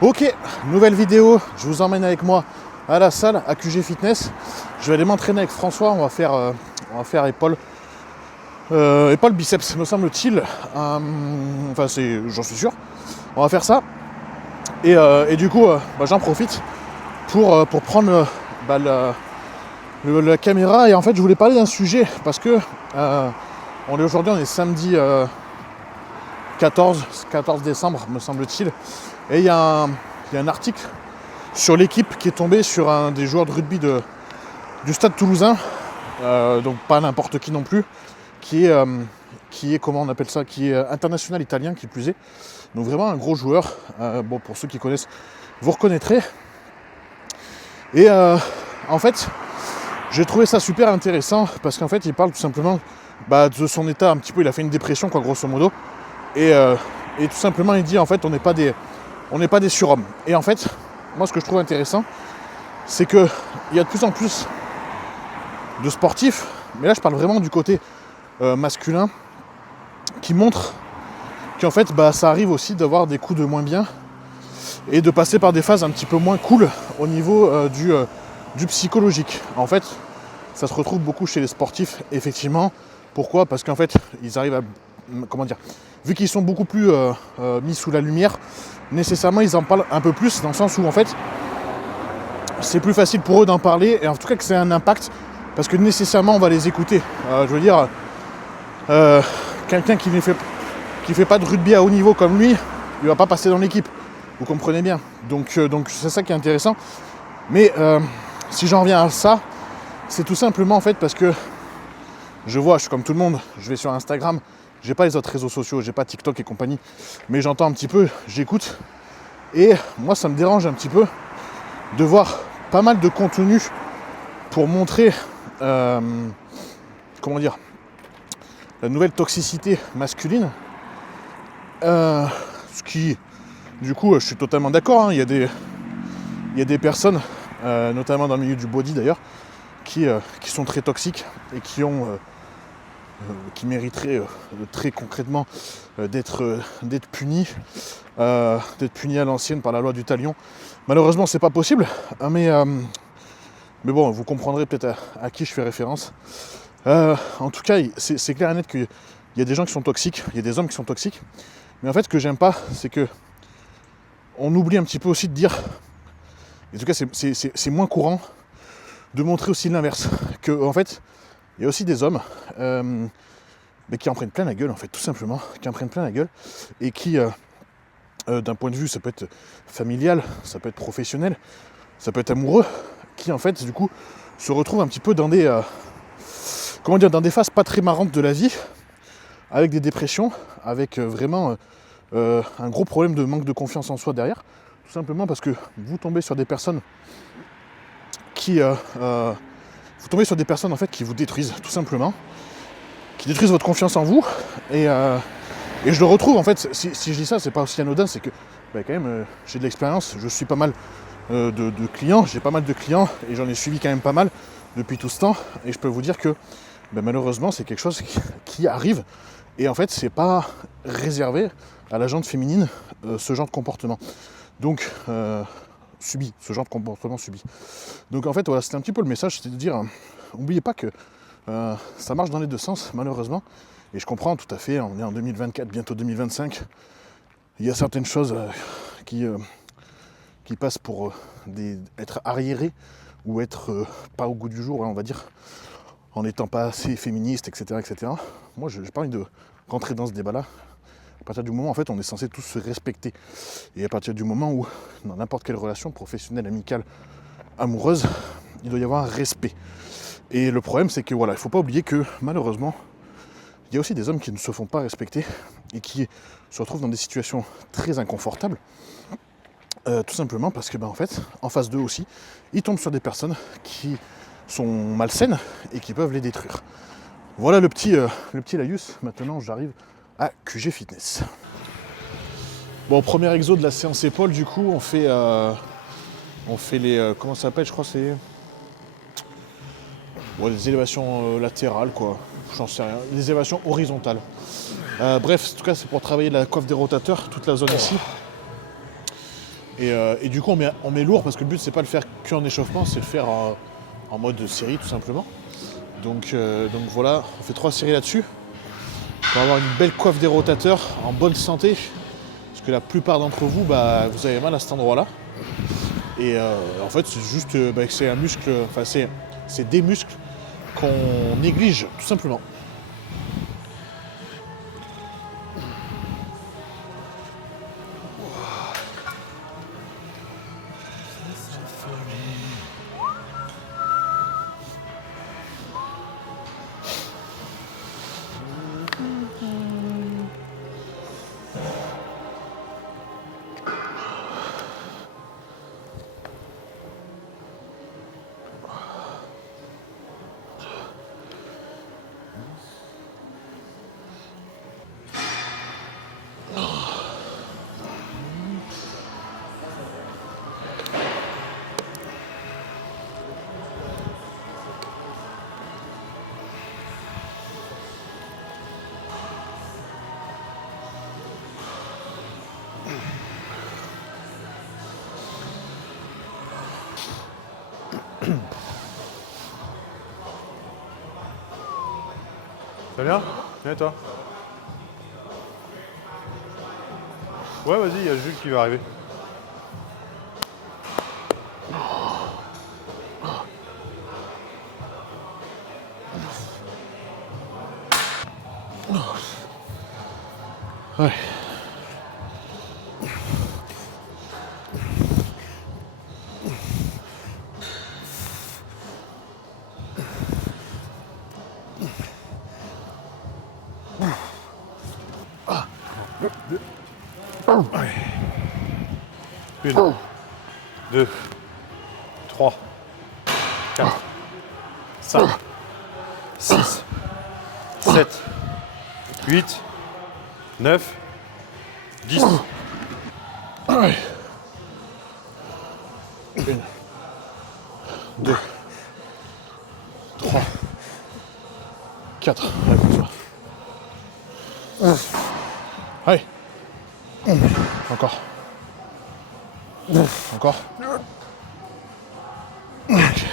Ok, nouvelle vidéo, je vous emmène avec moi à la salle, à QG Fitness. Je vais aller m'entraîner avec François, on va faire épaule, épaule biceps, me semble-t-il. Enfin, j'en suis sûr. On va faire ça. Et du coup, j'en profite pour prendre la caméra. Et en fait, je voulais parler d'un sujet parce que aujourd'hui, on est samedi 14 décembre, me semble-t-il. Et il y a un article sur l'équipe qui est tombé sur un des joueurs de rugby du Stade Toulousain, donc pas n'importe qui non plus, qui est comment on appelle ça, qui est international italien qui plus est, donc vraiment un gros joueur. Bon, pour ceux qui connaissent, vous reconnaîtrez. Et en fait, j'ai trouvé ça super intéressant parce qu'en fait, il parle tout simplement de son état un petit peu. Il a fait une dépression, quoi, grosso modo, et tout simplement, il dit en fait, on n'est pas des surhommes. Et en fait, moi, ce que je trouve intéressant, c'est qu'il y a de plus en plus de sportifs, mais là, je parle vraiment du côté masculin, qui montrent qu'en fait, ça arrive aussi d'avoir des coups de moins bien et de passer par des phases un petit peu moins cool au niveau du psychologique. En fait, ça se retrouve beaucoup chez les sportifs, effectivement. Pourquoi ? Parce qu'en fait, ils arrivent à... Comment dire ? Vu qu'ils sont beaucoup plus mis sous la lumière, nécessairement, ils en parlent un peu plus, dans le sens où, en fait, c'est plus facile pour eux d'en parler, et en tout cas que c'est un impact, parce que nécessairement, on va les écouter. Je veux dire, quelqu'un qui fait pas de rugby à haut niveau comme lui, il va pas passer dans l'équipe. Vous comprenez bien. Donc c'est ça qui est intéressant. Mais si j'en reviens à ça, c'est tout simplement en fait parce que je suis comme tout le monde, je vais sur Instagram, j'ai pas les autres réseaux sociaux, j'ai pas TikTok et compagnie, mais j'entends un petit peu, j'écoute, et moi ça me dérange un petit peu de voir pas mal de contenu pour montrer comment dire, la nouvelle toxicité masculine, ce qui, du coup, je suis totalement d'accord, hein. Il y a des personnes, notamment dans le milieu du body d'ailleurs, qui sont très toxiques et qui mériteraient très concrètement d'être punis à l'ancienne par la loi du talion. Malheureusement, c'est pas possible, mais bon, vous comprendrez peut-être à qui je fais référence. En tout cas, c'est clair et net qu'il y a des gens qui sont toxiques, il y a des hommes qui sont toxiques. Mais en fait, ce que j'aime pas, c'est que on oublie un petit peu aussi de dire, en tout cas c'est moins courant, de montrer aussi l'inverse. Que en fait, il y a aussi des hommes qui en prennent plein la gueule, en fait, tout simplement, qui en prennent plein la gueule, et qui, d'un point de vue, ça peut être familial, ça peut être professionnel, ça peut être amoureux, qui en fait, du coup, se retrouvent un petit peu dans des phases pas très marrantes de la vie, avec des dépressions, avec vraiment un gros problème de manque de confiance en soi derrière, tout simplement parce que vous tombez sur des personnes en fait qui vous détruisent, tout simplement, qui détruisent votre confiance en vous, et je le retrouve en fait, si je dis ça, c'est pas aussi anodin, c'est que quand même j'ai de l'expérience, je suis pas mal de clients, j'ai pas mal de clients, et j'en ai suivi quand même pas mal depuis tout ce temps, et je peux vous dire que malheureusement c'est quelque chose qui arrive, et en fait c'est pas réservé à la gente féminine, ce genre de comportement. Donc ce genre de comportement subi. Donc en fait voilà, c'était un petit peu le message, c'était de dire, n'oubliez pas que ça marche dans les deux sens, malheureusement, et je comprends tout à fait, on est en 2024, bientôt 2025, il y a certaines choses qui passent pour être arriérées, ou être pas au goût du jour, hein, on va dire, en n'étant pas assez féministe, etc. etc. Moi, j'ai pas envie de rentrer dans ce débat-là. À partir du moment où en fait, on est censé tous se respecter. Et à partir du moment où, dans n'importe quelle relation professionnelle, amicale, amoureuse, il doit y avoir un respect. Et le problème, c'est que voilà, il ne faut pas oublier que malheureusement, il y a aussi des hommes qui ne se font pas respecter et qui se retrouvent dans des situations très inconfortables. Tout simplement parce que en fait, en face d'eux aussi, ils tombent sur des personnes qui sont malsaines et qui peuvent les détruire. Voilà le petit laïus. Maintenant, j'arrive à QG Fitness. Bon, premier exo de la séance épaule, du coup, on fait les... comment ça s'appelle, je crois, c'est... Bon, des élévations latérales, quoi. J'en sais rien. Des élévations horizontales. Bref, en tout cas, c'est pour travailler la coiffe des rotateurs, toute la zone ici. Et du coup on met lourd parce que le but c'est pas de le faire qu'en échauffement, c'est de le faire en mode série tout simplement. Donc voilà, on fait 3 séries là-dessus. Pour avoir une belle coiffe des rotateurs en bonne santé. Parce que la plupart d'entre vous, vous avez mal à cet endroit-là. Et en fait c'est juste que c'est un muscle, enfin c'est des muscles qu'on néglige tout simplement. Ça va bien? Viens toi. Ouais vas-y, il y a Jules qui va arriver. Ouais. Une, 2, 3, 4, 5, 6, 7, 8, 9, 10. Ouais. 1, 2, 3, 4. Allez, comme ça. Allez. Encore. Encore. Ok.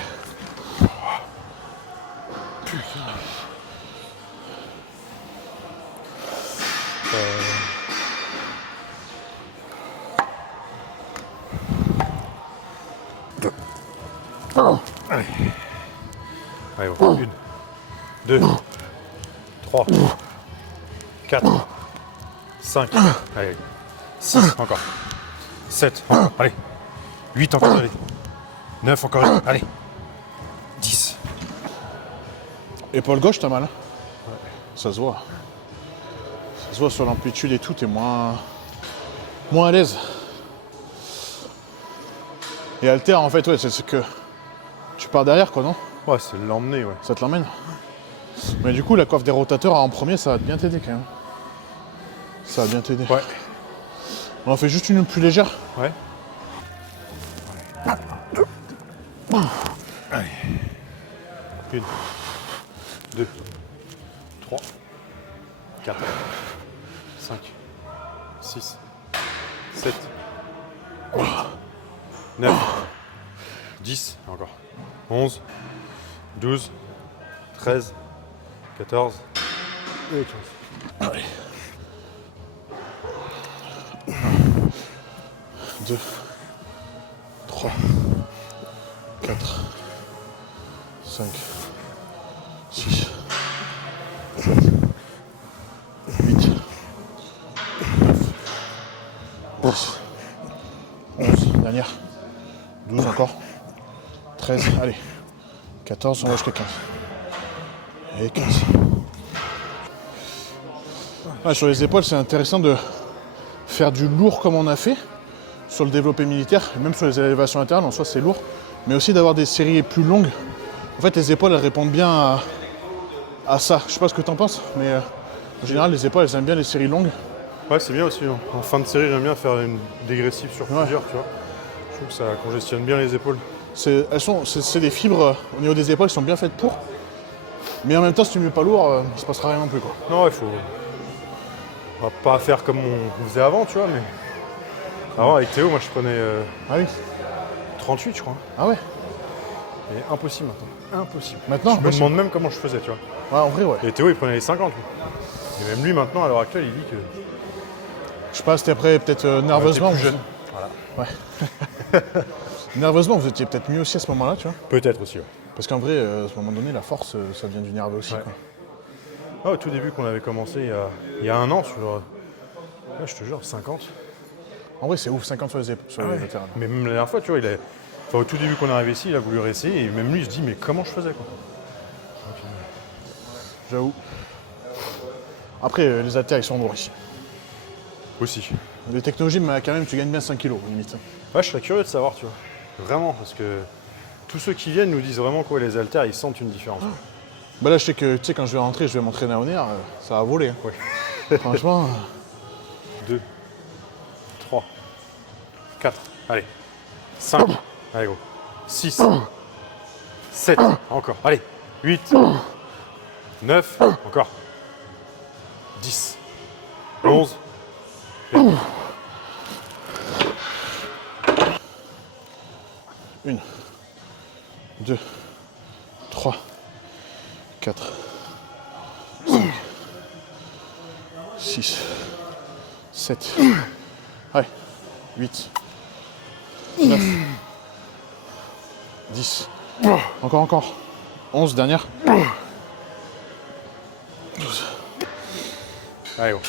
Allez. Allez, bon. 1, 2, 3, 4, 5, allez. 6, encore. 7, allez. 8 encore, allez. 9 encore, allez. 10. Épaule gauche, t'as mal. Hein. Ça se voit. Ça se voit sur l'amplitude et tout, t'es moins à l'aise. Et halter, en fait, ouais, c'est que tu pars derrière, quoi, non? Ouais, c'est l'emmener, ouais. Ça te l'emmène. Mais du coup, la coiffe des rotateurs en premier, ça va bien t'aider quand même. Ça va bien t'aider. Ouais. On en fait juste une plus légère. Ouais. Allez. 1, 2, 3, 4, 5, 6, 7, 8, 9, 10, encore. 11, 12, 13, 14 et 15. Allez. 2, 3, 4, 5, 6, 7, 8, 9, 10, 11, dernière, 12 encore, 13, allez, 14, on va jusqu'à 15. Et 15. Ouais, sur les épaules, c'est intéressant de faire du lourd comme on a fait sur le développé militaire, et même sur les élévations latérales, en soi c'est lourd, mais aussi d'avoir des séries plus longues. En fait, les épaules, elles répondent bien à ça. Je sais pas ce que t'en penses, mais en général, les épaules, elles aiment bien les séries longues. Ouais, c'est bien aussi. Hein. En fin de série, j'aime bien faire une dégressive sur plusieurs, tu vois. Je trouve que ça congestionne bien les épaules. C'est des fibres au niveau des épaules qui sont bien faites pour. Mais en même temps, si tu ne mets pas lourd, il se passera rien non plus, quoi. Non, il faut. On va pas faire comme on faisait avant, tu vois, mais Avant, avec Théo, moi, je prenais Ah oui. 38, je crois. Ah ouais. Et impossible maintenant. Impossible. Maintenant, Je moi, me demande même comment je faisais, tu vois. Ouais, en vrai, ouais. Et Théo, il prenait les 50. lui. Et même lui, maintenant, à l'heure actuelle, il dit que. Je sais pas, c'était après peut-être nerveusement. plus jeune. Ouais. Nerveusement, vous étiez peut-être mieux aussi à ce moment-là, tu vois. Peut-être aussi, ouais. Parce qu'en vrai, à ce moment donné, la force, ça vient du nerveux aussi. Ouais. Quoi. Ah, au tout début qu'on avait commencé, il y a un an, sur. Ouais, je te jure, 50. En vrai, c'est ouf, 50 sur les latérales. Mais même la dernière fois, tu vois, enfin, au tout début qu'on est arrivé ici, il a voulu réessayer. Et même lui, il se dit, mais comment je faisais, quoi. J'avoue. Après, les haltères, ils sont lourds ici. Aussi. Les technologies, mais quand même, tu gagnes bien 5 kilos, limite. Ouais, je serais curieux de savoir, tu vois. Vraiment, parce que tous ceux qui viennent nous disent vraiment quoi, les haltères, ils sentent une différence. Bah là, je sais que, tu sais, quand je vais rentrer, je vais m'entraîner à Oner, ça va voler. Hein. Ouais. Franchement, 2, 3, 4, allez. 5, allez gros. 6, 7, encore. Allez. 8, 9, encore. 10, 11. 1, 2, 3, 4, 5, 6, 7, allez, 8, 9, 10, encore, 11, dernière, 12. Allez gros.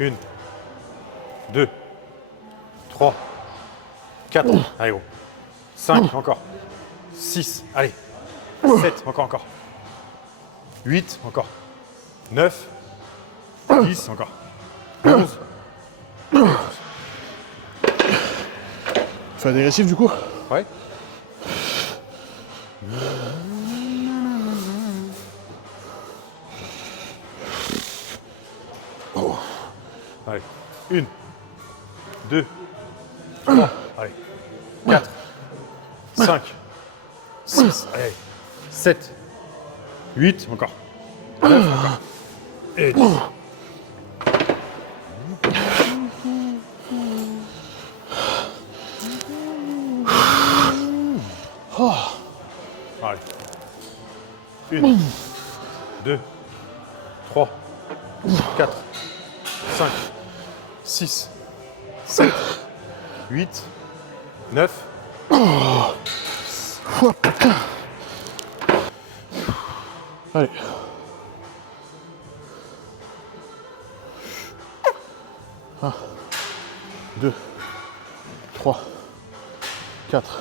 1, 2, 3, 4, allez gros. 5, encore. 6, allez. 7, encore. 8, encore. 9, 10, encore. 11. Fais dégressif du coup. Ouais. Allez. 1, 2, 3, allez. 4, 5, 6, allez. 7, 8, encore. 9, encore. Et 10. Allez. 1, 2, 3, 4, 5, 6, 7, 8, 9. Allez. Un, 2, 3, 4,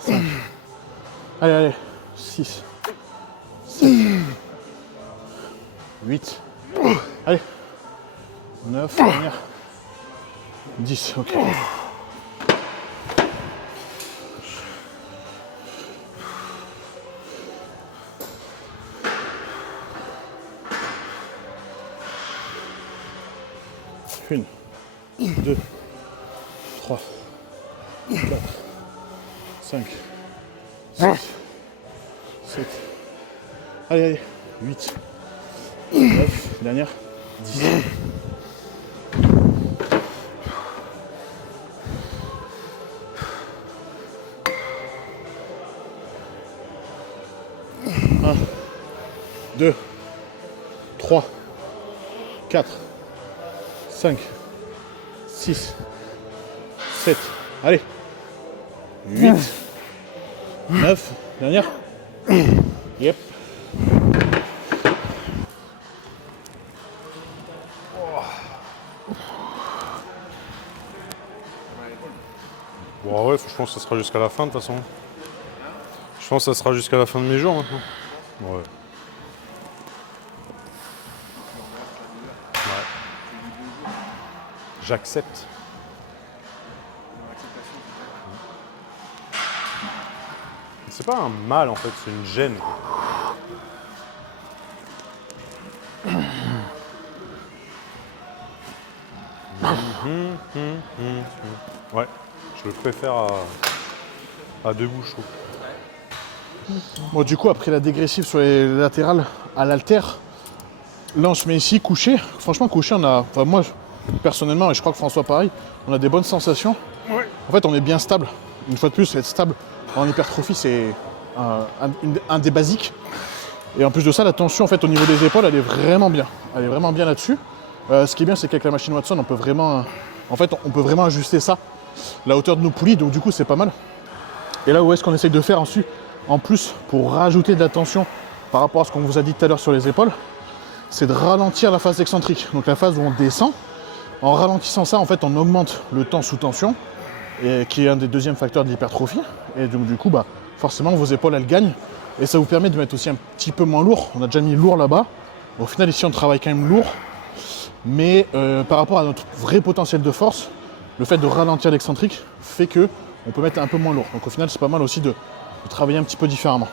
5. Allez, 6, 7, 8. Allez. 9, dernière. 10, ok. Une, 2, 3, 4, 5, 6, 7. Allez, 8, 9, dernière, 10. Un, 2, 3, 4, 5, 6, 7, allez, 8, 9, dernière, yep. Bon ouais, je pense que ça sera jusqu'à la fin de toute façon. Je pense que ça sera jusqu'à la fin de mes jours maintenant. Ouais. J'accepte. C'est pas un mal en fait, c'est une gêne. Ouais, je le préfère à debout, je trouve. Bon, du coup, après la dégressive sur les latérales à l'haltère, Là, on se met ici, couché. Franchement, couché, moi, personnellement, et je crois que François pareil, on a des bonnes sensations. Ouais. En fait, on est bien stable. Une fois de plus, être stable en hypertrophie, c'est un des basiques. Et en plus de ça, la tension en fait, au niveau des épaules, elle est vraiment bien. Elle est vraiment bien là-dessus. Ce qui est bien, c'est qu'avec la machine Watson, on peut vraiment ajuster ça, la hauteur de nos poulies. Donc du coup, c'est pas mal. Et là où est-ce qu'on essaye de faire ensuite, en plus, pour rajouter de la tension par rapport à ce qu'on vous a dit tout à l'heure sur les épaules, c'est de ralentir la phase excentrique. Donc la phase où on descend. En ralentissant ça, en fait, on augmente le temps sous tension, qui est un des deuxièmes facteurs de l'hypertrophie. Et donc du coup, forcément, vos épaules, elles gagnent. Et ça vous permet de mettre aussi un petit peu moins lourd. On a déjà mis lourd là-bas. Au final, ici, on travaille quand même lourd. Mais par rapport à notre vrai potentiel de force, le fait de ralentir l'excentrique fait que on peut mettre un peu moins lourd. Donc au final, c'est pas mal aussi de travailler un petit peu différemment.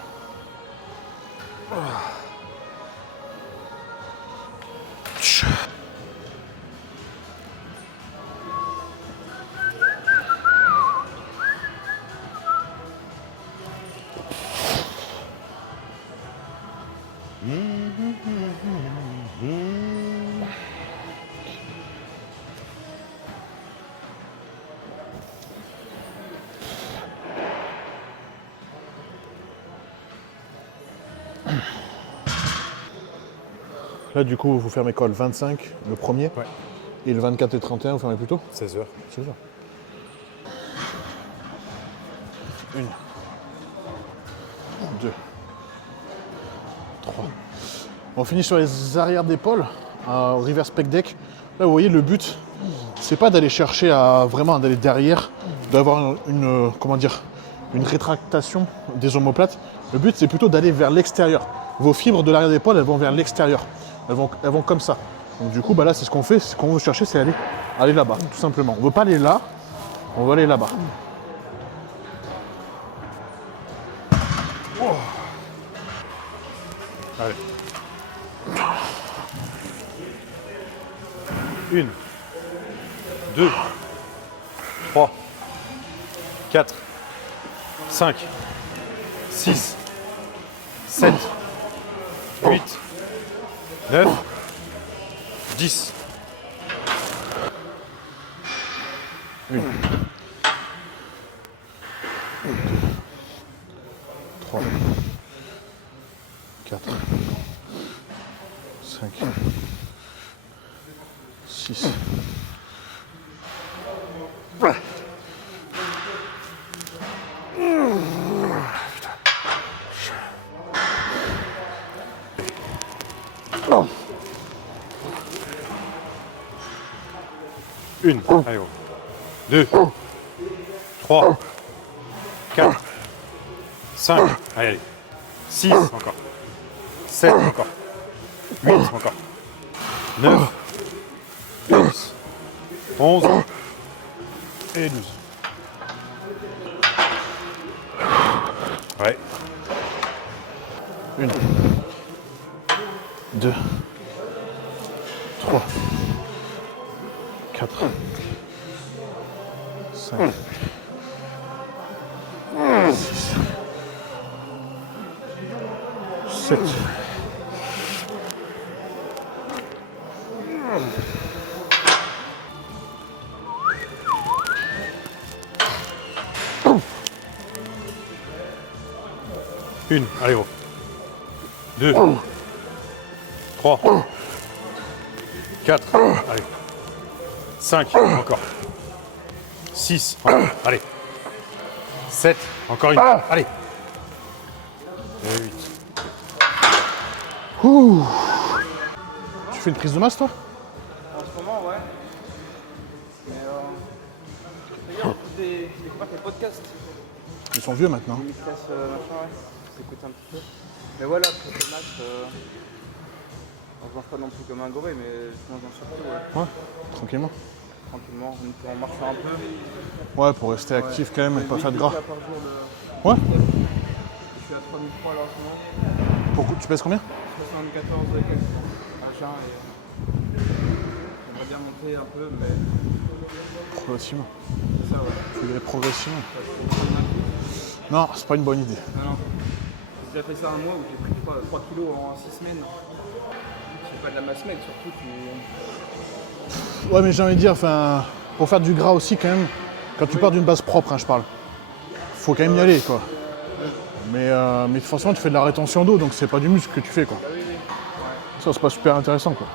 Là, du coup, vous fermez quoi? Le 25, le premier? Ouais. Et le 24 et 31, vous fermez plutôt? 16 heures. 16 heures. Une. Deux. Trois. On finit sur les arrières d'épaule, au reverse pec deck. Là, vous voyez, le but, c'est pas d'aller chercher à vraiment d'aller derrière, d'avoir une rétractation des omoplates. Le but, c'est plutôt d'aller vers l'extérieur. Vos fibres de l'arrière d'épaule, elles vont vers l'extérieur. Elles vont comme ça. Donc du coup, là, c'est ce qu'on fait. Ce qu'on veut chercher, c'est aller là-bas, tout simplement. On ne veut pas aller là, on veut aller là-bas. Oh. Allez. 1, 2, 3, 4, 5, 6, 7, 8, 9, 10. 1, 3, 4, 5, 6. Une, allez, oh. 2, 3, 4, 5, allez, 6 encore, 7 encore, 8 encore, 9, 10, 11 et 12. Ouais. 1, 2, 3, 4, 5, 6, 7, 1, allez, gros. 2, 3, 4, allez. 5, encore. 6, allez. 7, encore une, allez. Et 8. Ouh. Tu fais une prise de masse, toi? En ce moment, ouais. Mais regarde, les podcasts. Ils sont vieux maintenant. Les mixes, machin, ouais. S'écoute un petit peu. Mais voilà, pour le match, je mange pas non plus comme un goré, mais je mange un surtout, ouais. Ouais, tranquillement. Tranquillement, en marchant un peu. Ouais, pour rester actif quand même et pas faire de gras. Par jour, Ouais. je suis à 3003 là en ce moment. Pourquoi tu pèses combien? 74 quelques. Machin, et j'aimerais bien monter un peu, mais Progressivement. c'est ça, ouais. Faut y aller progressivement. Parce que je prends un coup. Non, c'est pas une bonne idée. Non, non. J'ai déjà fait ça un mois où j'ai pris 3 kilos en 6 semaines. pas de la masse maigre, surtout tu. Ouais, mais j'ai envie de dire, enfin, pour faire du gras aussi, quand même, quand tu pars d'une base propre, hein, je parle, faut quand même y aller, quoi. Mais de toute façon, tu fais de la rétention d'eau, donc c'est pas du muscle que tu fais, quoi. Bah oui, oui. Ça, c'est pas super intéressant, quoi.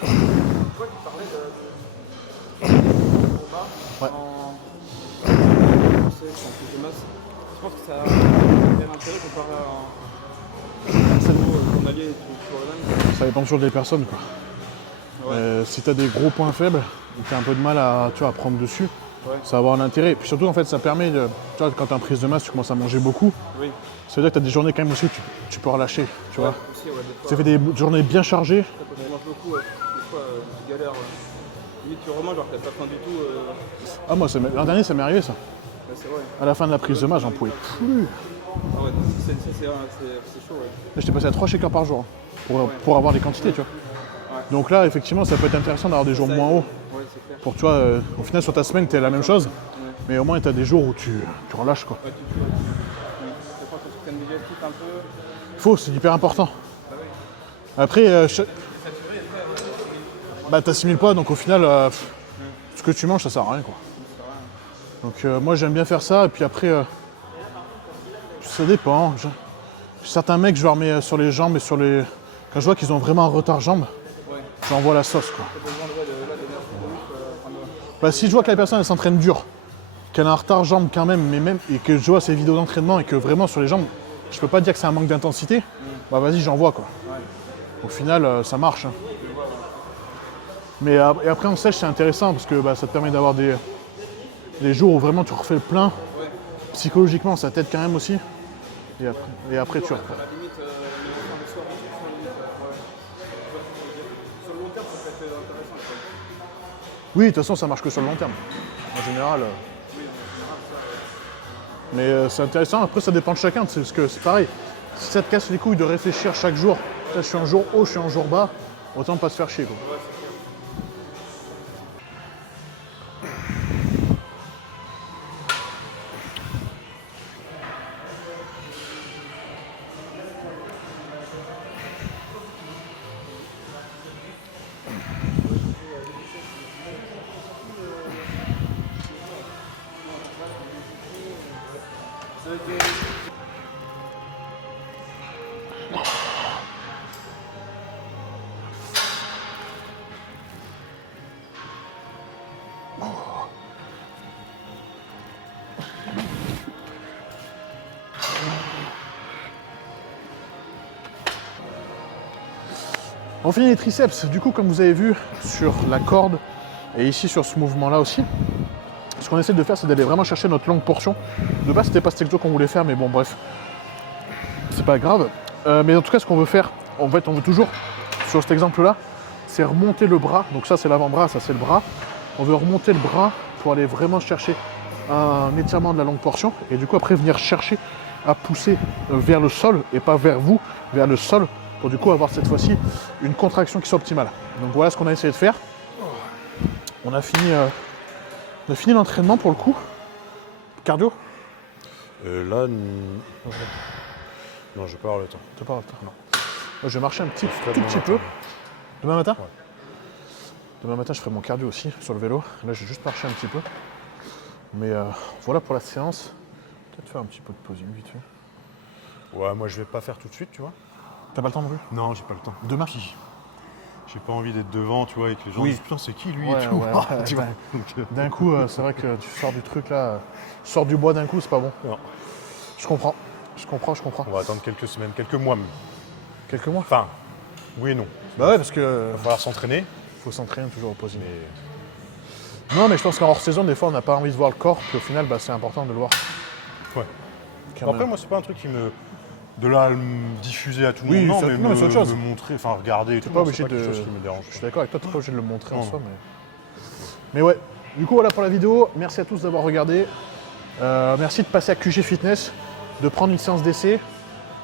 Toi, tu parlais de combat Ouais. en prise de masse. Je pense que ça a un réel intérêt comparé à un cerveau journalier et toujours le même. Ça dépend toujours des personnes, quoi. Ouais. Si t'as des gros points faibles, ou t'as un peu de mal à, tu vois, à prendre dessus, Ouais. ça va avoir un intérêt. Puis surtout, en fait, ça permet, tu vois, quand t'es en prise de masse, tu commences à manger beaucoup. Oui. Ça veut dire que t'as des journées quand même aussi où tu peux relâcher, tu vois. Aussi, ouais, des fois, Tu fais des journées bien chargées. quand tu manges beaucoup, des fois, tu galères. Limite, tu remanges alors que t'as pas faim du tout. Ah, moi, l'an dernier, ça m'est arrivé, ça. Là, c'est vrai. À la fin de la prise de masse, j'en pouvais plus. Ah ouais, c'est chaud, ouais. J'étais passé à 3 shakers par jour, hein, pour avoir des quantités, tu vois. Ouais. Donc là, effectivement, ça peut être intéressant d'avoir des jours Ça moins aide. hauts. Ouais, c'est clair. Pour, tu vois, au final, sur ta semaine, t'es la même chose. Ouais. Mais au moins, t'as des jours où tu relâches, quoi. Ouais, tu peux. Ouais. Des fois, quand tu prennes digestif un peu. C'est hyper important. Bah oui. Après, bah, t'assimiles pas, donc au final, ce que tu manges, ça sert à rien, quoi. Donc moi, j'aime bien faire ça, et puis après, ça dépend. Certains mecs, je leur mets sur les jambes et sur les... Quand je vois qu'ils ont vraiment un retard jambes, Ouais. j'envoie la sauce, quoi. T'as besoin d'énergie de ouf. Bah, si je vois que la personne, elle s'entraîne dur, qu'elle a un retard jambes quand même, et que je vois ses vidéos d'entraînement, et que vraiment, sur les jambes, je peux pas dire que c'est un manque d'intensité, bah vas-y, j'envoie, quoi. Ouais. Au final, ça marche, hein. Mais et après en sèche c'est intéressant parce que bah, ça te permet d'avoir des jours où vraiment tu refais le plein. Ouais. Psychologiquement ça t'aide quand même aussi. Et après tu reprends. À la limite, le soir, ouais. Sur le long terme, ça peut être intéressant. Quoi. Oui, de toute façon ça marche que sur le long terme. En général. Oui, en général, ça. Mais c'est intéressant, après ça dépend de chacun, parce que c'est pareil. Si ça te casse les couilles de réfléchir chaque jour, là, je suis un jour haut, je suis un jour bas, autant pas se faire chier, quoi. Ouais, c'est clair. On finit les triceps, du coup comme vous avez vu sur la corde et ici sur ce mouvement là aussi, ce qu'on essaie de faire c'est d'aller vraiment chercher notre longue portion. De base c'était pas cet exo qu'on voulait faire mais bon bref, c'est pas grave. Mais en tout cas ce qu'on veut faire, en fait on veut toujours, sur cet exemple là, c'est remonter le bras, donc ça c'est l'avant-bras, ça c'est le bras. On veut remonter le bras pour aller vraiment chercher un étirement de la longue portion et du coup après venir chercher à pousser vers le sol et pas vers vous, vers le sol, pour du coup avoir cette fois-ci une contraction qui soit optimale. Donc voilà ce qu'on a essayé de faire. On a fini l'entraînement pour le coup. Cardio? Là, non, je vais pas avoir le temps. T'as pas le temps, non. Moi, je vais marcher un tout ferai petit demain peu. matin. Demain matin? Ouais. Demain matin, je ferai mon cardio aussi sur le vélo. Là, je vais juste marcher un petit peu. Mais voilà pour la séance. Peut-être faire un petit peu de posing vite fait. Ouais, moi je vais pas faire tout de suite, tu vois. T'as pas le temps non plus? Non, j'ai pas le temps. Demain? Puis, j'ai pas envie d'être devant, tu vois, et que les gens Oui. disent putain, c'est qui lui Ouais, et tout. ouais, ouais, Tu vois. ouais. Donc, D'un coup, c'est vrai que tu sors du truc là, tu sors du bois d'un coup, c'est pas bon. non. Je comprends. On va attendre quelques semaines, quelques mois même. Quelques mois? Enfin, oui et non. Bah ouais, parce que Il va falloir s'entraîner. faut s'entraîner toujours au posing. Mais Non, mais je pense qu'en hors saison, des fois, on n'a pas envie de voir le corps, puis au final, bah, c'est important de le voir. ouais. Quand Après, même. moi, c'est pas un truc qui me. De là à le diffuser à tout le Oui, monde, non, c'est- mais non, c'est autre chose. me montrer, enfin regarder et tout, pas non, obligé c'est pas quelque de- chose qui me dérange. Je suis d'accord avec toi, t'es pas obligé de le montrer en Non. soi, mais ouais. Du coup, voilà pour la vidéo. Merci à tous d'avoir regardé. Merci de passer à QG Fitness, de prendre une séance d'essai,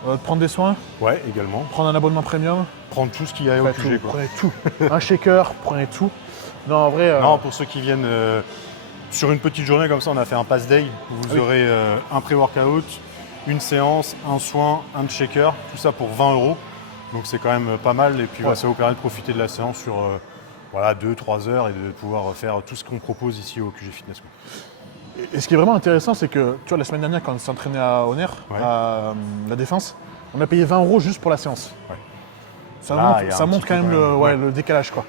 de prendre des soins, Ouais, également. prendre un abonnement premium. Prendre tout ce qu'il y a au Faites QG, tout, quoi. prenez tout. Un shaker, prenez tout. Non, en vrai, Non, pour ceux qui viennent sur une petite journée comme ça, on a fait un pass day où vous Oui. aurez un pré-workout, une séance, un soin, un shaker, tout ça pour 20 €. Donc c'est quand même pas mal. Et puis Ouais. ça vous permet de profiter de la séance sur 2-3 heures et de pouvoir faire tout ce qu'on propose ici au QG Fitness, quoi. et ce qui est vraiment intéressant, c'est que tu vois, la semaine dernière, quand on s'est entraîné à Honor, Ouais. à La Défense, on a payé 20 € juste pour la séance. Ouais. Ça Là, montre, il y a ça un montre petit quand peu même quand même, ouais. le décalage, quoi.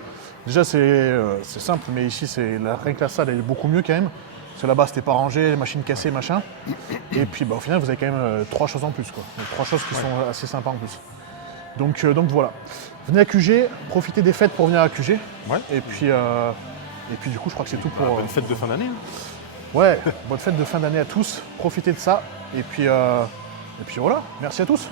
Déjà, c'est simple, mais ici, rien que la salle, elle est beaucoup mieux quand même. Parce que là-bas, c'était pas rangé, les machines cassées, machin. Et puis, au final, vous avez quand même 3 choses en plus, quoi. Donc, 3 choses qui sont assez sympas en plus. Donc voilà. Venez à QG, profitez des fêtes pour venir à QG. Ouais. Et puis, du coup, je crois que c'est tout pour. Bonne fête de fin d'année. Hein. Ouais, bonne fête de fin d'année à tous. Profitez de ça. Et puis voilà. Merci à tous.